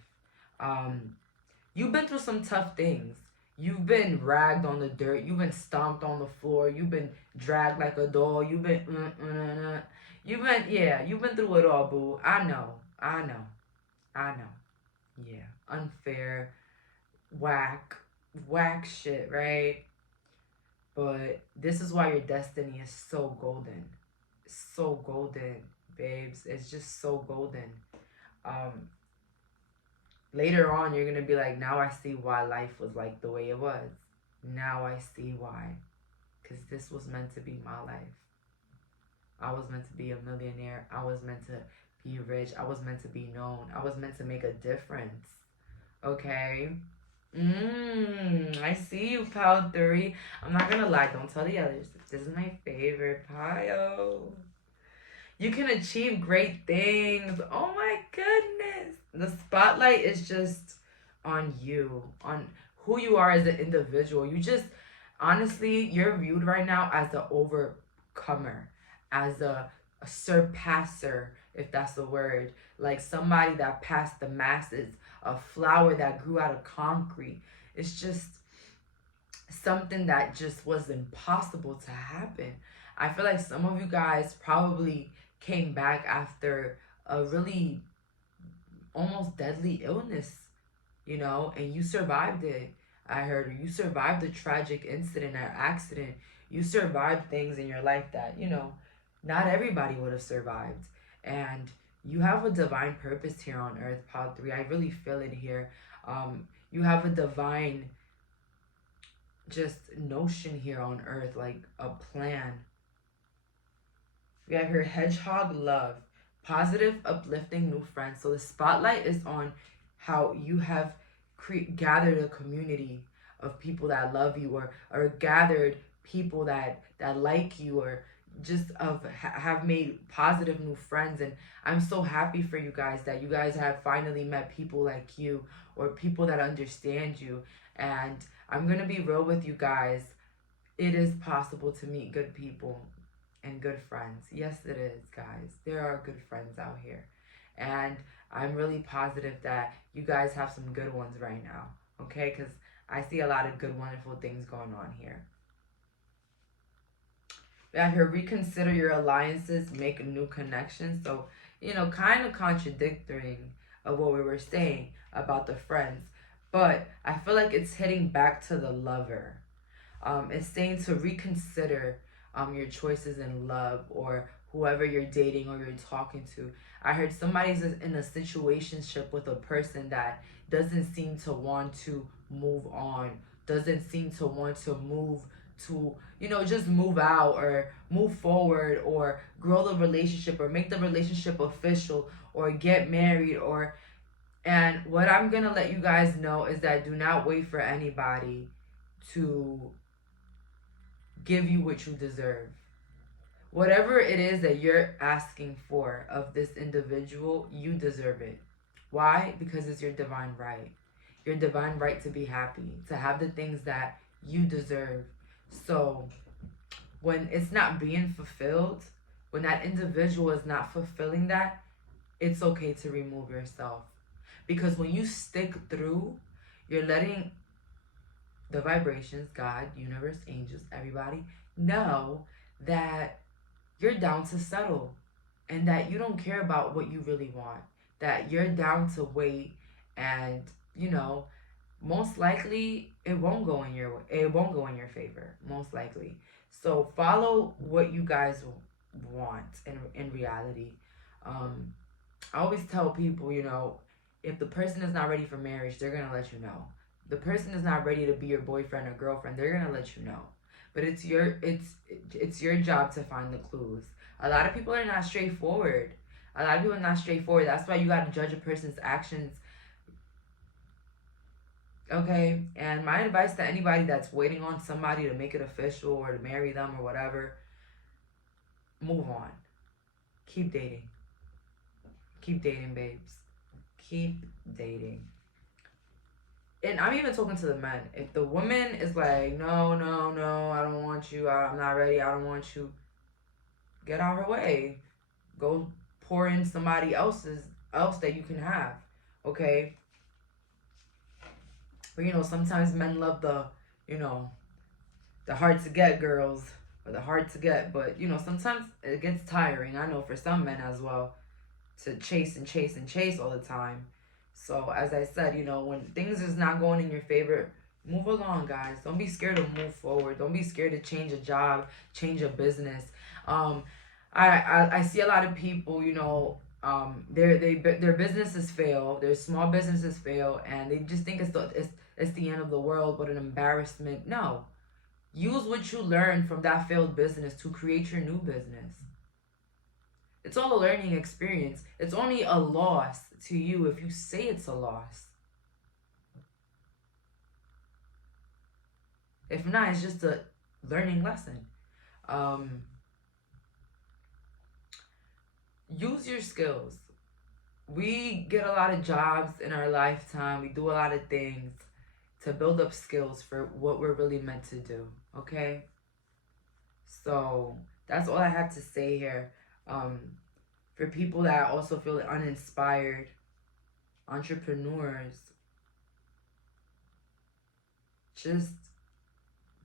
You've been through some tough things. You've been ragged on the dirt. You've been stomped on the floor. You've been dragged like a doll. You've been you've been through it all, boo. I know. Yeah, unfair, whack shit, right? But this is why your destiny is so golden. So golden, babes. It's just so golden. Later on, you're gonna be like, now I see why life was like the way it was. Now I see why. Because this was meant to be my life. I was meant to be a millionaire. I was meant to be rich. I was meant to be known. I was meant to make a difference. Okay? I see you, pal 3. I'm not gonna lie. Don't tell the others. This is my favorite pile. You can achieve great things. Oh my goodness. The spotlight is just on you, on who you are as an individual. You just, honestly, you're viewed right now as the overcomer, as a surpasser, if that's the word. Like somebody that passed the masses, a flower that grew out of concrete. It's just something that just was impossible to happen. I feel like some of you guys probably came back after a really almost deadly illness, you know, and you survived it. I heard you survived a tragic incident or accident. You survived things in your life that, you know, not everybody would have survived. And you have a divine purpose here on earth, Pile 3. I really feel it here. You have a divine just notion here on earth, like a plan. We have here hedgehog love, positive, uplifting new friends. So the spotlight is on how you have gathered a community of people that love you, or gathered people that like you, or just have made positive new friends. And I'm so happy for you guys that you guys have finally met people like you, or people that understand you. And I'm gonna be real with you guys. It is possible to meet good people and good friends. Yes, it is, guys. There are good friends out here. And I'm really positive that you guys have some good ones right now. Okay? Because I see a lot of good, wonderful things going on here. We have here, reconsider your alliances, make new connections. So, you know, kind of contradicting of what we were saying about the friends. But I feel like it's hitting back to the lover. It's saying to reconsider your choices in love, or whoever you're dating or you're talking to. I heard somebody's in a situationship with a person that doesn't seem to want to move on, doesn't seem to want to move to, you know, just move out or move forward or grow the relationship or make the relationship official or get married. And what I'm gonna let you guys know is that do not wait for anybody to give you what you deserve. Whatever it is that you're asking for of this individual, you deserve it. Why? Because it's your divine right. Your divine right to be happy, to have the things that you deserve. So when it's not being fulfilled, when that individual is not fulfilling that, it's okay to remove yourself. Because when you stick through, you're letting the vibrations, God, universe, angels, everybody, know that you're down to settle and that you don't care about what you really want, that you're down to wait, and, you know, most likely it won't go in your favor, most likely. So follow what you guys want in reality. I always tell people, you know, if the person is not ready for marriage, they're gonna let you know. The person is not ready to be your boyfriend or girlfriend, they're gonna let you know. But it's your job to find the clues. A lot of people are not straightforward. A lot of people are not straightforward. That's why you gotta judge a person's actions. Okay? And my advice to anybody that's waiting on somebody to make it official or to marry them or whatever, move on. Keep dating. Keep dating, babes. Keep dating. And I'm even talking to the men. If the woman is like, no, no, no, I don't want you, I'm not ready, I don't want you, get out her way. Go pour in somebody else that you can have. Okay? But you know, sometimes men love the, you know, the hard to get girls or the hard to get, but you know, sometimes it gets tiring. I know for some men as well, to chase and chase and chase all the time. So as I said, you know, when things is not going in your favor, move along, guys. Don't be scared to move forward. Don't be scared to change a job, change a business. I see a lot of people, you know, their businesses fail, their small businesses fail, and they just think it's the end of the world, but an embarrassment. No, use what you learned from that failed business to create your new business. It's all a learning experience. It's only a loss to you if you say it's a loss. If not, it's just a learning lesson. Use your skills. We get a lot of jobs in our lifetime. We do a lot of things to build up skills for what we're really meant to do. Okay? So that's all I have to say here. For people that also feel uninspired, entrepreneurs, just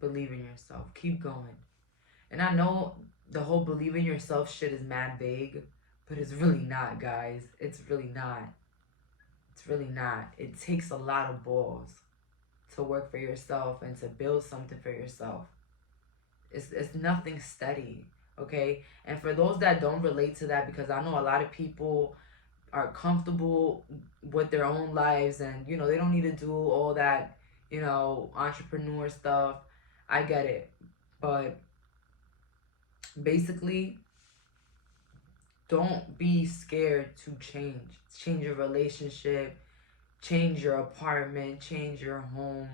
believe in yourself. Keep going. And I know the whole believe in yourself shit is mad vague, but it's really not, guys. It's really not. It's really not. It takes a lot of balls to work for yourself and to build something for yourself. It's nothing steady, okay? And for those that don't relate to that, because I know a lot of people are comfortable with their own lives and, you know, they don't need to do all that, you know, entrepreneur stuff. I get it. But basically, don't be scared to change. Change your relationship, change your apartment, change your home,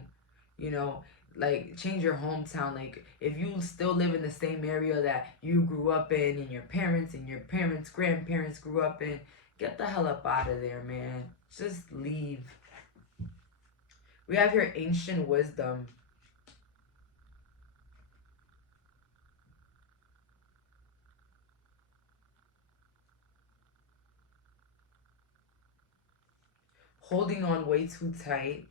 you know, like change your hometown. Like if you still live in the same area that you grew up in and your parents grandparents grew up in, get the hell up out of there, man. Just leave. We have here ancient wisdom. Holding on way too tight.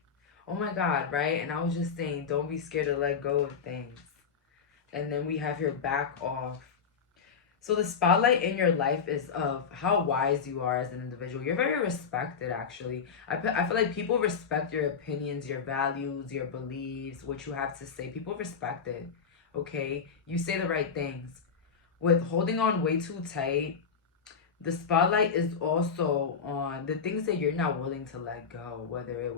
Oh my God, right? And I was just saying, don't be scared to let go of things. And then we have here back off. So the spotlight in your life is of how wise you are as an individual. You're very respected, actually. I feel like people respect your opinions, your values, your beliefs, what you have to say. People respect it, okay? You say the right things. With holding on way too tight, the spotlight is also on the things that you're not willing to let go, whether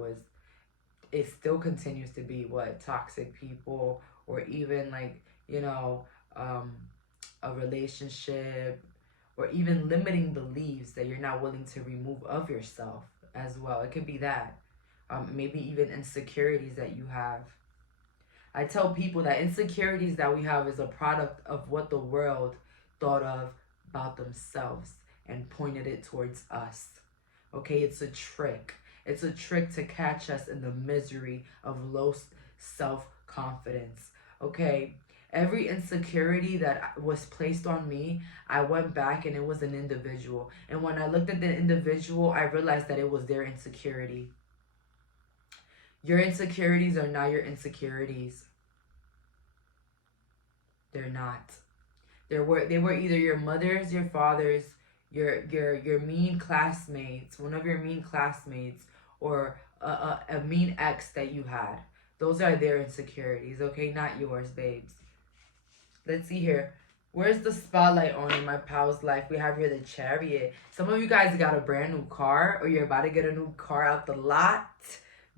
it still continues to be toxic people, or even like, you know, a relationship, or even limiting beliefs that you're not willing to remove of yourself as well. It could be that. Maybe even insecurities that you have. I tell people that insecurities that we have is a product of what the world thought of about themselves and pointed it towards us. Okay, it's a trick. It's a trick to catch us in the misery of low self-confidence. Okay, every insecurity that was placed on me, I went back and it was an individual. And when I looked at the individual, I realized that it was their insecurity. Your insecurities are not your insecurities. They're not. They were either your mother's, your father's, your mean classmates, one of your mean classmates, or a mean ex that you had. Those are their insecurities, okay? Not yours, babes. Let's see here. Where's the spotlight on in my pal's life? We have here the Chariot. Some of you guys got a brand new car, or you're about to get a new car out the lot.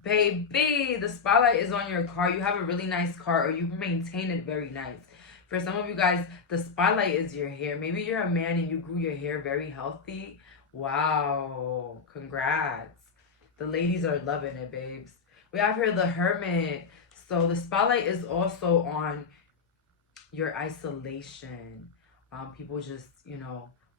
Baby, the spotlight is on your car. You have a really nice car, or you maintain it very nice. For some of you guys, the spotlight is your hair. Maybe you're a man and you grew your hair very healthy. Wow, congrats. The ladies are loving it, babes. We have here the Hermit. So the spotlight is also on your isolation. People just,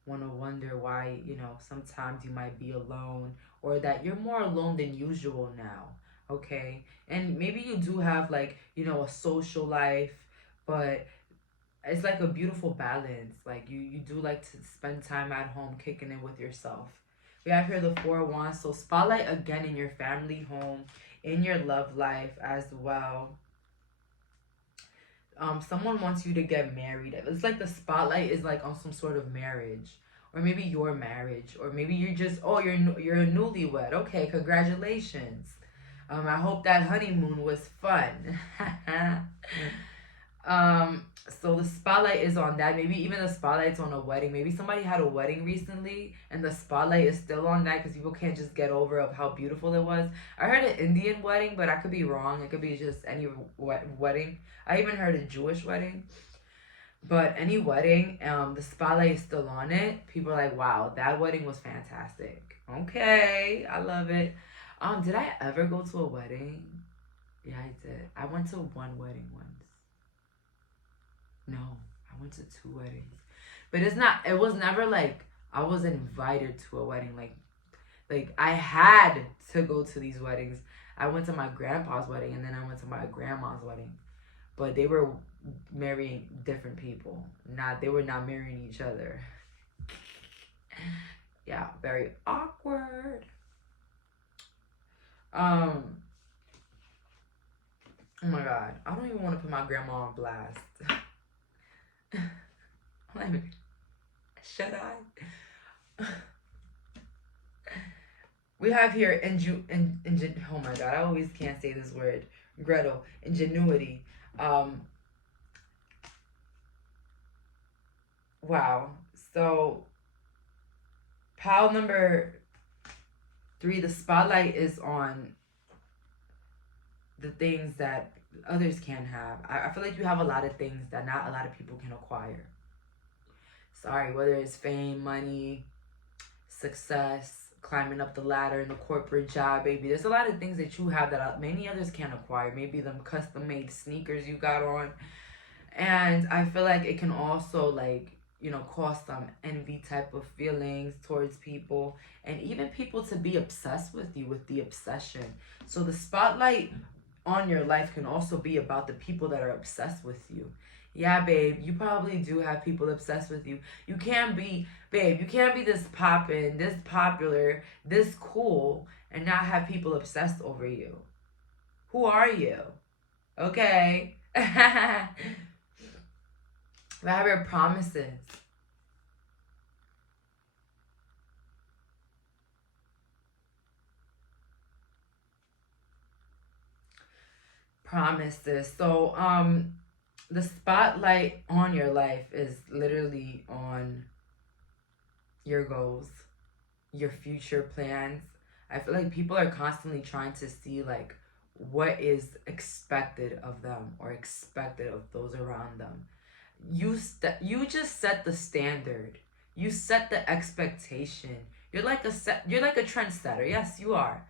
want to wonder why, sometimes you might be alone, or that you're more alone than usual now. Okay. And maybe you do have like, a social life, but it's like a beautiful balance. Like you do like to spend time at home kicking it with yourself. We have here the Four of Wands. So spotlight again in your family home, in your love life as well. Someone wants you to get married. It's like the spotlight is like on some sort of marriage, or maybe your marriage, or maybe you're just, you're a newlywed. Okay, congratulations. I hope that honeymoon was fun. So the spotlight is on that. Maybe even the spotlight's on a wedding. Maybe somebody had a wedding recently and the spotlight is still on that because people can't just get over of how beautiful it was. I heard an Indian wedding, but I could be wrong. It could be just any wedding. I even heard a Jewish wedding. But any wedding, the spotlight is still on it. People are like, wow, that wedding was fantastic. Okay, I love it. Did I ever go to a wedding? Yeah, I did. I went to one wedding once. No, I went to 2 weddings. But it was never like I was invited to a wedding. Like I had to go to these weddings. I went to my grandpa's wedding and then I went to my grandma's wedding. But they were marrying different people. They were not marrying each other. Yeah, very awkward. Oh my God. I don't even want to put my grandma on blast. Should I? We have here oh my God, I always can't say this word. Gretel, ingenuity. Wow. So pile number 3, the spotlight is on the things that others can have. I feel like you have a lot of things that not a lot of people can acquire. Sorry, whether it's fame, money, success, climbing up the ladder in the corporate job, baby. There's a lot of things that you have that many others can't acquire. Maybe them custom-made sneakers you got on. And I feel like it can also cause some envy type of feelings towards people, and even people to be obsessed with you, with the obsession. So the spotlight on your life can also be about the people that are obsessed with you. Yeah, babe, you probably do have people obsessed with you. You can't be this poppin', this popular, this cool, and not have people obsessed over you. Who are you? Okay. I have your promises. Promises. So, the spotlight on your life is literally on your goals, your future plans. I feel like people are constantly trying to see what is expected of them or expected of those around them. You just set the standard. You set the expectation. You're like a trendsetter. Yes, you are.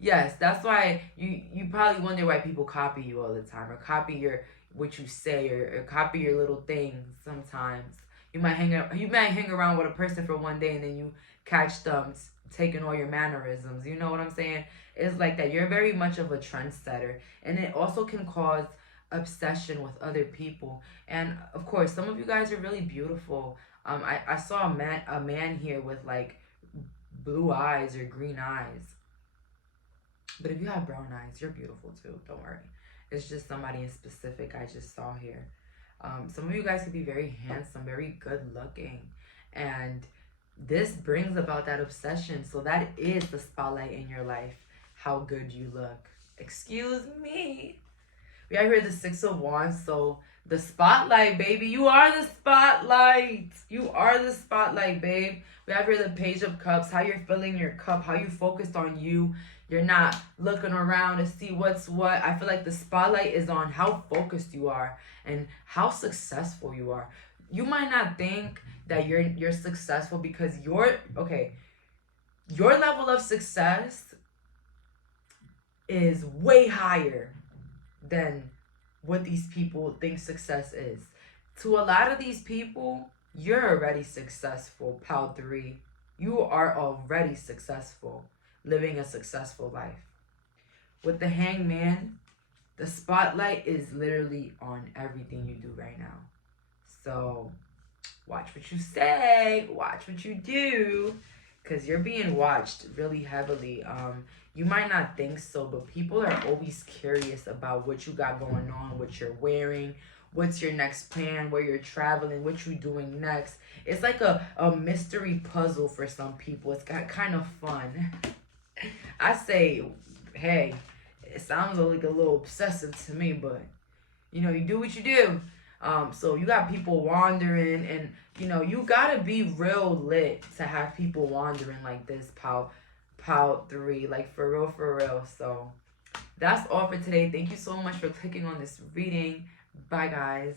Yes, that's why you probably wonder why people copy you all the time, or copy what you say, or copy your little things. Sometimes you might hang around with a person for one day and then you catch them taking all your mannerisms. You know what I'm saying? It's like that. You're very much of a trendsetter, and it also can cause obsession with other people. And of course, some of you guys are really beautiful. I saw a man here with blue eyes or green eyes. But if you have brown eyes, you're beautiful too. Don't worry. It's just somebody in specific I just saw here. Some of you guys could be very handsome, very good looking. And this brings about that obsession. So that is the spotlight in your life. How good you look. Excuse me. We have here the 6 of Wands. So The spotlight, baby. You are the spotlight. You are the spotlight, babe. We have here the Page of Cups, how you're filling your cup, how you focused on you. You're not looking around to see what's what. I feel like the spotlight is on how focused you are and how successful you are. You might not think that you're successful because your level of success is way higher than what these people think success is. To a lot of these people, you're already successful, Pal 3. You are already successful, living a successful life. With the Hangman, the spotlight is literally on everything you do right now. So, watch what you say, watch what you do, because you're being watched really heavily. You might not think so, but people are always curious about what you got going on, what you're wearing, what's your next plan, where you're traveling, what you're doing next. It's like a mystery puzzle for some people. It's got kind of fun. I say, hey, it sounds like a little obsessive to me, but, you know, you do what you do. So you got people wandering, and, you know, you got to be real lit to have people wandering like this, Pal 3, like for real. So that's all for today. Thank you so much for clicking on this reading. Bye, guys.